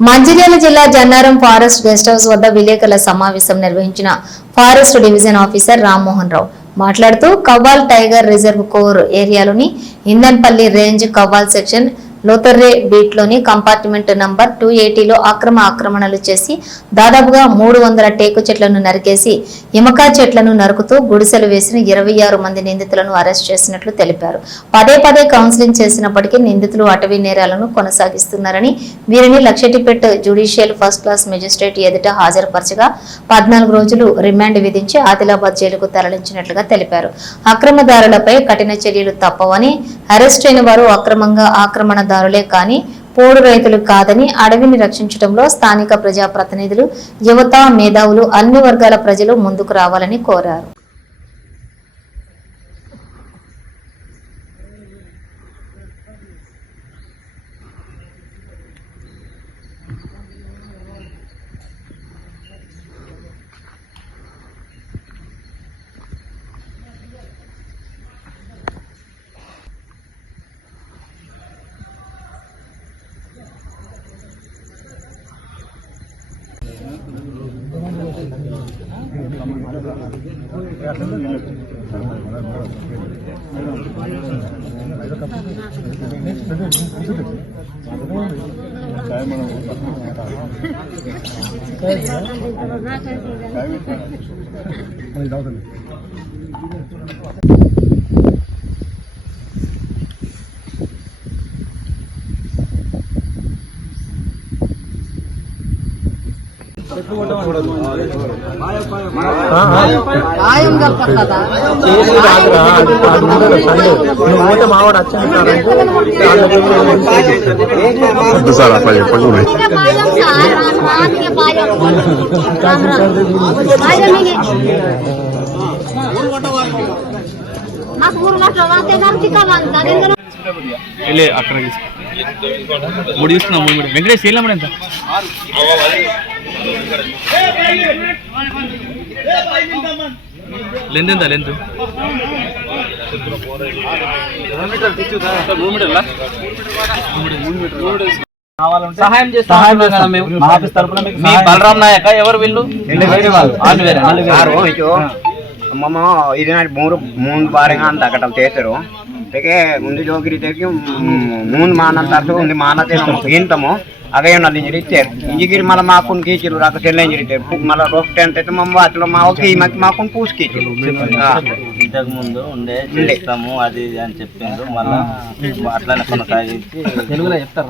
మంచిర్యాల జిల్లా Jannaram forest guest house వద్ద విలేకరుల సమావేశం నిర్వహించిన forest division officer Rammohan Rao మాట్లాడుతూ కవ్వాల్ టైగర్ రిజర్వ్ కోర్ ఏరియాలోని ఇందన్పల్లి రేంజ్ కవ్వాల్ సెక్షన్ లోతర్రే బీట్లోని కంపార్ట్మెంట్ నంబర్ టూ ఎయిటీలో అక్రమ ఆక్రమణలు చేసి దాదాపుగా మూడు వందల టేకు చెట్లను నరికేసి ఇమకా చెట్లను నరుకుతూ గుడిసెలు వేసిన ఇరవై ఆరు మంది నిందితులను అరెస్ట్ చేసినట్లు తెలిపారు. పదే పదే కౌన్సిలింగ్ చేసినప్పటికీ నిందితులు అటవీ నేరాలను కొనసాగిస్తున్నారని వీరిని Luxettipet judicial first class magistrate ఎదుట హాజరుపరచగా పద్నాలుగు రోజులు రిమాండ్ విధించి ఆదిలాబాద్ జైలుకు తరలించినట్లుగా తెలిపారు. అక్రమదారులపై కఠిన చర్యలు తప్పవని అరెస్ట్ అయిన వారు అక్రమంగా ఆక్రమణ ఆక్రమణదారులే కానీ పోడు రైతులు కాదని అడవిని రక్షించడంలో స్థానిక ప్రజాప్రతినిధులు యువత మేధావులు అన్ని వర్గాల ప్రజలు ముందుకు రావాలని కోరారు. వద్దు సార్ అట్లా చెప్పండి పాయం సార్ మాదిగే పాయం మాకు అక్కడ మూడు తీసుకున్నాం మూడు. వెంకటేష్ ఎంత? లెంత్ ఎంత బలరాం నాయక ఎవరు వీళ్ళు? అమ్మమ్మ ఇది నాటి మూడు మూడు పారంగా అంత అక్కడ చేస్తారు. అయితే ముందు జోగిరి తెగి మూడు మానం ఉంది మానతే ఏంతము ಒಂದು ಮಾನತೆ ఏంటము అవే ఉన్నది ఇంజరీ ఇచ్చారు ఇంజిగిరి మళ్ళీ మాకుని కీచిరు రాక తెల్ల ఇంజరీ ఇచ్చారు మళ్ళీ రొక్క టెంట్ అయితే మమ్మ అట్లా మా ఒక ఈ మధ్య మాకుని పూసుకీచిరు ఇంతకు ముందు ఉండే చేస్తాము అది ఇది అని చెప్పిండ్రు మళ్ళా అట్లానే కొనసాగించి తెలుగులో చెప్తారు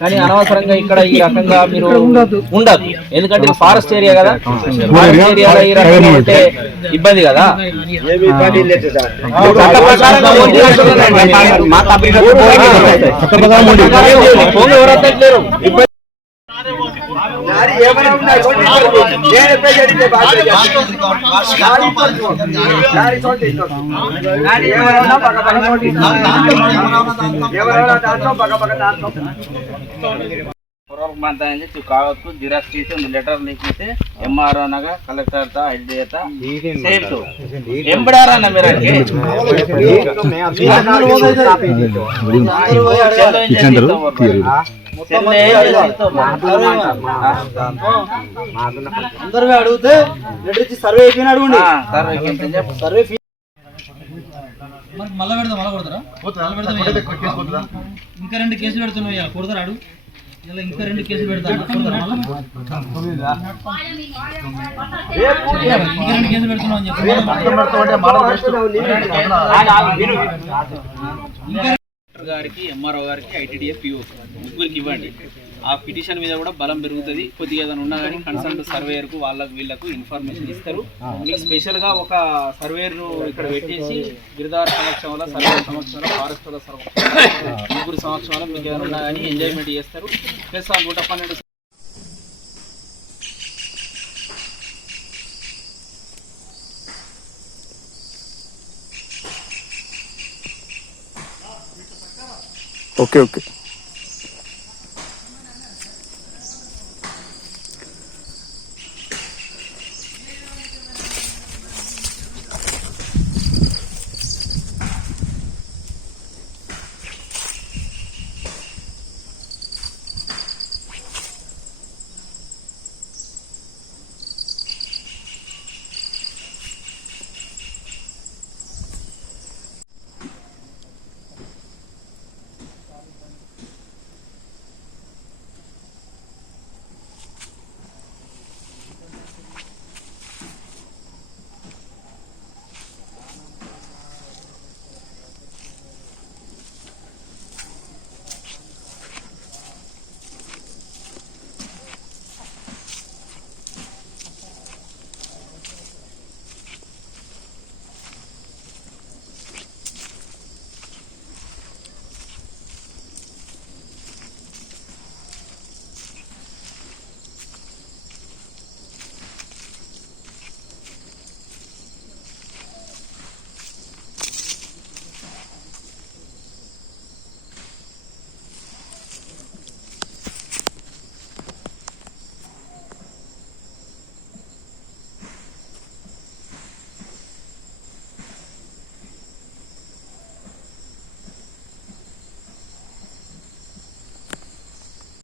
కానీ అనవసరంగా ఇక్కడ ఈ రకంగా మీరు ఉండదు ఎందుకంటే ఫారెస్ట్ ఏరియా కదా ఫారెస్ట్ ఏరియాలో ఈ రకంగా ఉంటే ఇబ్బంది కదా చట్ట ప్రకారంగా ఓటు వేసుకోవాలండి. మా ఫోన్లు ఎవరు వద్దట్లేరు. పూర్వక ప్రాంతాన్ని చెప్పి కావచ్చు జిరాక్స్ తీసి లెటర్ లిఖితే ఎంఆర్ఓ అనగా కలెక్టర్ తా ఎల్డీఏ తా. ఎంబడారా అన్న మీరు అందరూ అడిగితే లెటర్ ఇచ్చి సర్వే అయిపోయిన అడగండి సర్వే ఫీ మళ్ళీ పెడతా మళ్ళీ కొడతారా? మళ్ళీ పెడతా ఇంకా రెండు కేసులు పెడుతున్నావు కొడతారా అడుగు ఇంకా రెండు కేసులు పెడతా కొడతారా మళ్ళా? ఇంకా రెండు కేసులు పెడుతున్నావు అని చెప్పి. కలెక్టర్ గారికి ఎంఆర్ఓ గారికి ఐటీడీఏ పిఓ. ముగ్గురికి ఇవ్వండి. ఆ పిటిషన్ మీద కూడా బలం పెరుగుతుంది. కొద్దిగా ఏదైనా ఉన్నా కానీ కన్సర్న్ సర్వేయర్కు వాళ్ళకు వీళ్ళకు ఇన్ఫర్మేషన్ ఇస్తారు. మీకు స్పెషల్గా ఒక సర్వేయర్ ఇక్కడ పెట్టేసి గిరిదార్ సమక్షంలో సర్వే సంవత్సరం ఫారెస్టుల సమక్షంలో ముగ్గురు సమక్షంలో మీకు ఏదైనా ఉన్నా కానీ ఎంజాయ్మెంట్ చేస్తారు. ప్లస్ ఆ నూట పన్నెండు ఓకే ఓకే.